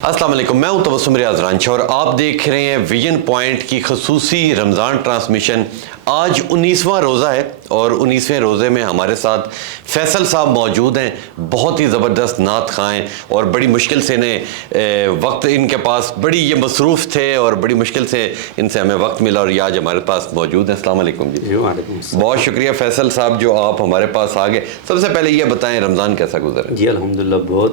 السلام علیکم، میں ہوں تبسم ریاض رانچھا اور آپ دیکھ رہے ہیں ویژن پوائنٹ کی خصوصی رمضان ٹرانسمیشن۔ آج 19واں روزہ ہے اور 19ویں روزے میں ہمارے ساتھ فیصل صاحب موجود ہیں، بہت ہی زبردست نعت خواں ہیں اور بڑی مشکل سے وقت ان کے پاس، بڑی یہ مصروف تھے اور بڑی مشکل سے ان سے ہمیں وقت ملا اور یہ آج ہمارے پاس موجود ہیں۔ السلام علیکم جی۔ وعلیکم السلام۔ بہت شکریہ فیصل صاحب جو آپ ہمارے پاس آ گئے۔ سب سے پہلے یہ بتائیں رمضان کیسا گزرا؟ جی الحمدللہ بہت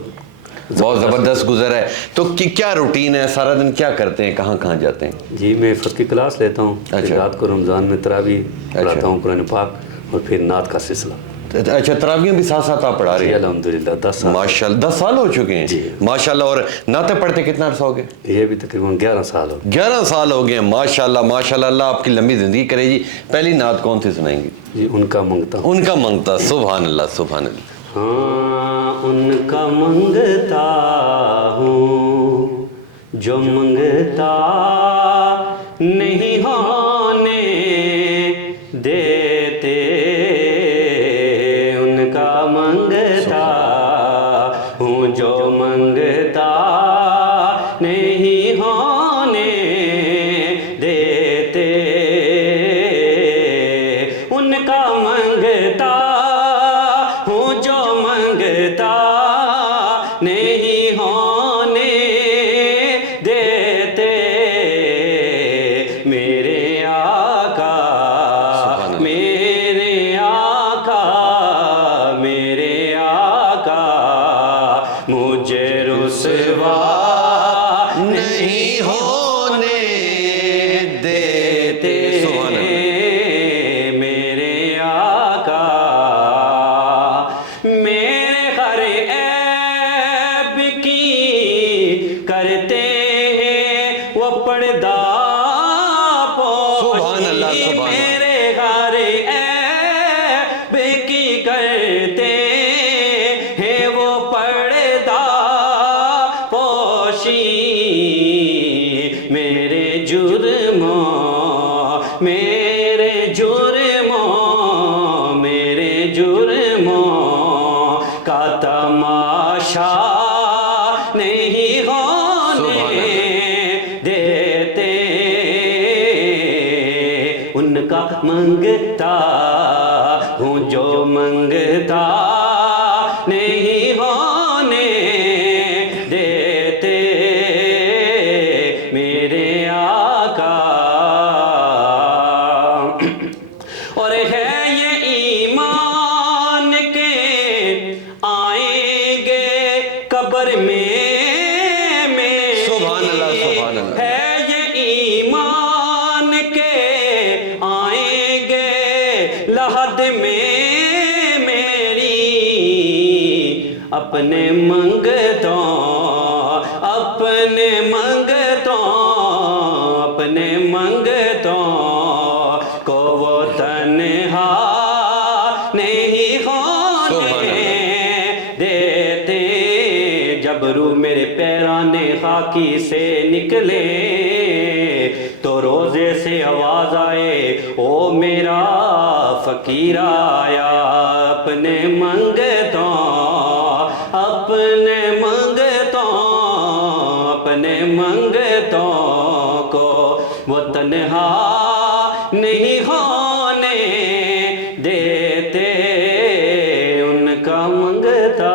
زبردست گزرا ہے۔ تو کیا روٹین ہے، سارا دن کیا کرتے ہیں، کہاں کہاں جاتے ہیں؟ جی میں فقہ کی کلاس لیتا ہوں، اچھا۔ رات کو رمضان میں تراویح پڑھاتا ہوں قرآن پاک، اور پھر نعت کا سلسلہ۔ اچھا، تراویح بھی ساتھ ساتھ آپ پڑھا رہے جی ہیں؟ الحمدللہ 10 سال۔ ماشاءاللہ 10 سال ہو چکے ہیں؟ جی ماشاءاللہ۔ اور نعتیں پڑھتے کتنا عرصہ ہو گئے؟ یہ بھی تقریباً 11 سال ہو گئے۔ 11 سال ہو گئے ہیں، ماشاءاللہ ماشاءاللہ، اللہ آپ کی لمبی زندگی کرے جی۔ پہلی نعت کون سی سنائیں گی؟ جی ان کا منگتا ہوں۔ ان کا منگتا، سبحان اللہ سبحان اللہ۔ ہاں ان کا منگتا ہوں جو منگتا نہیں ہونے دیتے، ان کا منگتا ہوں جو منگتا نہیں ہونے دیتے، ان کا منگتا ہوں جو منگتا نہیں ہونے دیتے، میرے آقا میرے آقا میرے آقا مجھے رسوا نہیں ہونے دیتے، سبحان اللہ۔ میرے آقا میرے ہر عیب کی کرتے ہیں وہ پردہ سبحان اللہ، پوشی، سبحان اللہ۔ میرے ہر عیب کی کرتے ہیں وہ پردہ پوشی، میرے جرموں میرے جرموں میرے جرموں کا تماشا نہیں ہونے دیتے، ان کا منگتا ہوں جو منگتا نہیں ہونے دیتے، میرے آقا۔ اور ہے یہ ایمان کے آئیں گے قبر میں سبحان اللہ، سبحان اللہ۔ ہے یہ ایمان کے آئیں گے لحد میں میری، اپنے منگتوں اپنے منگتوں اپنے منگتوں کو وہ تنہا نہیں ہونے دیتے، جب روح میرے پیرانے خاکی سے نکلے تو روزے سے آواز آئے او میرا فقیر آیا، اپنے منگتوں اپنے منگتوں اپنے منگتوں کو وہ تنہا نہیں ہونے دیتے، ان کا منگتا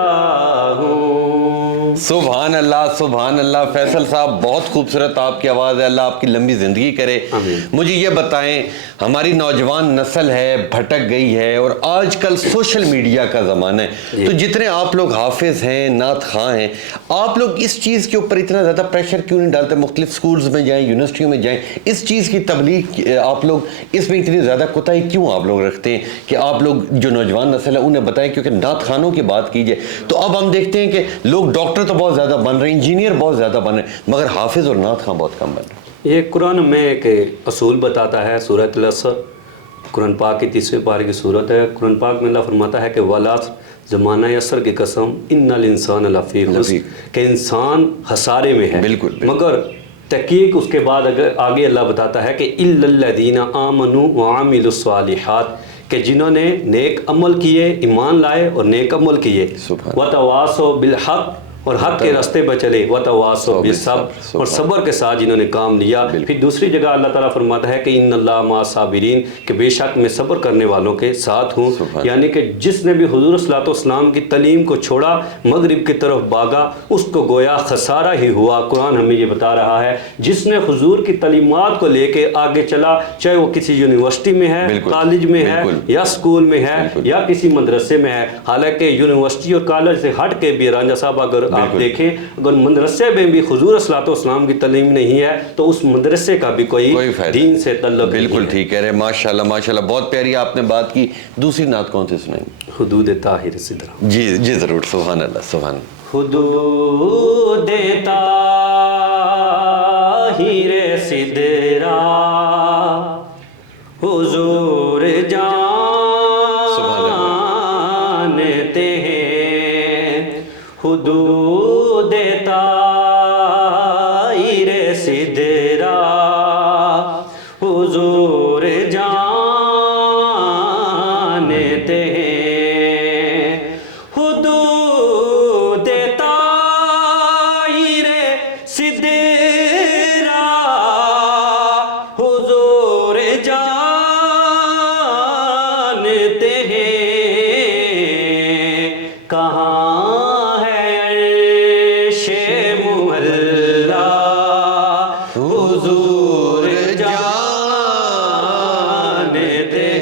ہوں۔ سبحان اللہ سبحان اللہ۔ فیصل صاحب بہت خوبصورت آپ کی آواز ہے، اللہ آپ کی لمبی زندگی کرے۔ آمین۔ مجھے یہ بتائیں، ہماری نوجوان نسل ہے بھٹک گئی ہے اور آج کل سوشل میڈیا کا زمانہ ہے، تو جتنے آپ لوگ حافظ ہیں نعت خواں ہیں، آپ لوگ اس چیز کے اوپر اتنا زیادہ پریشر کیوں نہیں ڈالتے؟ مختلف سکولز میں جائیں، یونیورسٹیوں میں جائیں، اس چیز کی تبلیغ آپ لوگ اس میں اتنی زیادہ کوتاہی کیوں آپ لوگ رکھتے ہیں کہ آپ لوگ جو نوجوان نسل ہے انہیں بتائیں؟ کیونکہ نعت خوانوں کی بات کیجئے تو اب ہم دیکھتے ہیں کہ لوگ ڈاکٹر تو بہت زیادہ بن رہے ہیں، انجینئر بہت زیادہ بن رہے ہیں، مگر حافظ اور نعت خواں بہت کم بن رہے ہیں۔ یہ قرآن میں ایک اصول بتاتا ہے، سورۃ العصر قرآن پاک کی 30ویں پارے کی صورت ہے۔ قرآن پاک میں اللہ فرماتا ہے کہ والعصر زمانہ عصر کی قسم ان الانسان لفی خسر، کہ انسان خسارے میں ہے۔ بالکل مگر تحقیق اس کے بعد اگر آگے اللہ بتاتا ہے کہ الا الذین آمنوا وعملوا الصالحات، کہ جنہوں نے نیک عمل کیے، ایمان لائے اور نیک عمل کیے، وتواصوا بالحق اور حق کے راستے پر چلے وتواصوا بالصبر اور صبر کے ساتھ جنہوں نے کام لیا. پھر دوسری جگہ اللہ تعالیٰ فرماتا ہے کہ ان اللہ مع الصابرین کہ بے شک میں صبر کرنے والوں کے ساتھ ہوں. یعنی کہ جس نے بھی حضور صلی اللہ علیہ وسلم کی تعلیم کو چھوڑا مغرب کی طرف بھاگا اس کو گویا خسارہ ہی ہوا. قرآن ہمیں یہ بتا رہا ہے جس نے حضور کی تعلیمات کو لے کے آگے چلا چاہے وہ کسی یونیورسٹی میں ہے کالج میں ہے یا اسکول میں ہے یا کسی مدرسے میں ہے. حالانکہ یونیورسٹی اور کالج سے ہٹ کے بھی رانجھا صاحب اگر آپ دیکھیں اگر مدرسے میں بھی حضور صلی اللہ علیہ وسلم کی تعلیم نہیں ہے تو اس مدرسے کا بھی کوئی دین سے تعلق نہیں ہے. بالکل ٹھیک کہہ رہے ہیں. ماشاءاللہ ماشاءاللہ بہت پیاری آپ نے بات کی. دوسری نعت کون سی سنائیں؟ حدود طاہر سدرہ. جی جی ضرور. سبحان اللہ سبحان اللہ. حدود طاہر سدرہ حضور جانتے ہیں. حدود طاہر سدرہ حضور جانتے ہیں. حدود طاہر سدرہ حضور جانتے ہیں. کہاں ہے عرش معلا حضور جانتے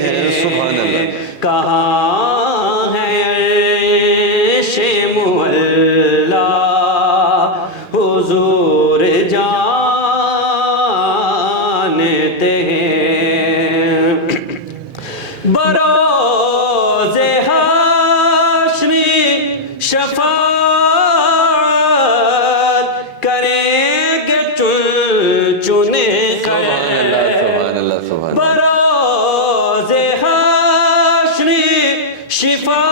ہیں. سبحان اللہ. کہاں ہے عرش معلا حضور جانتے ہیں. بروز حشری شفاعت کریں گے چن کر. سبحان اللہ سبحان اللہ. بروز حشری شفاعت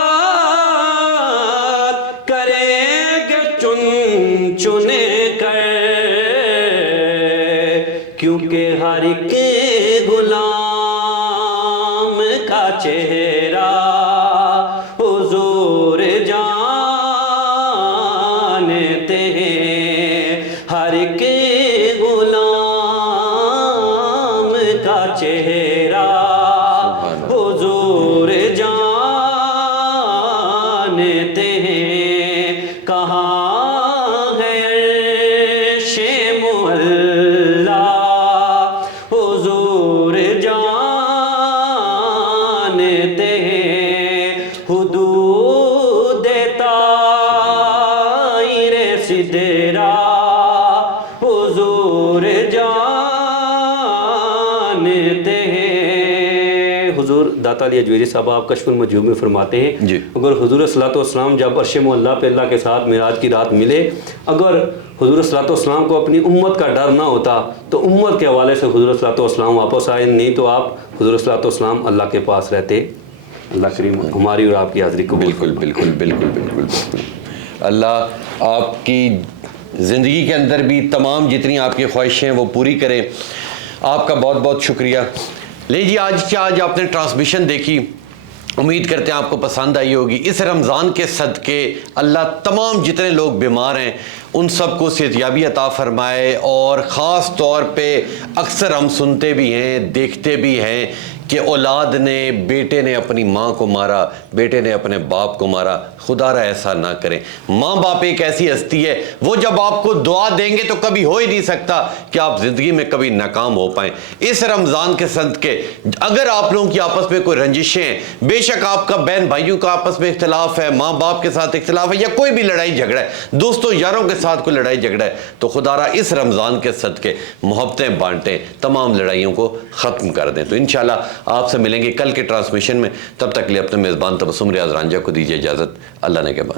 کریں گے چن کر. کیونکہ ہر ایک غلام کا چہرہ حضور جانتے ہیں. ہر ایک غلام کا چہرہ حضور جانتے ہیں. کہاں ہے عرش معلا حضور جانتے ہیں. حدود طاہر سدرہ حضور جانتے ہیں. حضور داتا علی اجویری صاحب آپ کشف المجوب میں فرماتے ہیں جی. اگر حضور صلی اللہ علیہ وسلم جب عرش معلا پہ اللہ کے ساتھ معراج کی رات ملے اگر حضور صلی اللہ علیہ وسلم کو اپنی امت کا ڈر نہ ہوتا تو امت کے حوالے سے حضور صلی اللہ علیہ وسلم واپس آئے نہیں تو آپ حضور صلی اللہ علیہ وسلم اللہ کے پاس رہتے. اللہ کریم ہماری اور آپ کی حاضری کو بالکل بالکل بالکل بالکل بالکل. اللہ آپ کی زندگی کے اندر بھی تمام جتنی آپ کی خواہشیں ہیں وہ پوری کریں. آپ کا بہت بہت شکریہ. لے جی آج آپ نے ٹرانسمیشن دیکھی امید کرتے ہیں آپ کو پسند آئی ہوگی. اس رمضان کے صدقے اللہ تمام جتنے لوگ بیمار ہیں ان سب کو صحتیابی عطا فرمائے. اور خاص طور پہ اکثر ہم سنتے بھی ہیں دیکھتے بھی ہیں کہ اولاد نے بیٹے نے اپنی ماں کو مارا بیٹے نے اپنے باپ کو مارا. خدا را ایسا نہ کریں. ماں باپ ایک ایسی ہستی ہے وہ جب آپ کو دعا دیں گے تو کبھی ہو ہی نہیں سکتا کہ آپ زندگی میں کبھی ناکام ہو پائیں. اس رمضان کے صدقے اگر آپ لوگوں کی آپس میں کوئی رنجشیں ہیں بے شک آپ کا بہن بھائیوں کا آپس میں اختلاف ہے ماں باپ کے ساتھ اختلاف ہے یا کوئی بھی لڑائی جھگڑا ہے دوستوں یاروں کے ساتھ کوئی لڑائی جھگڑا ہے تو خدا را اس رمضان کے صدقے محبتیں بانٹیں تمام لڑائیوں کو ختم کر دیں. تو انشاءاللہ آپ سے ملیں گے کل کے ٹرانسمیشن میں. تب تک لیے اپنے میزبان تبسم ریاض رانجھا کو دیجیے اجازت. اللہ نے کے بعد.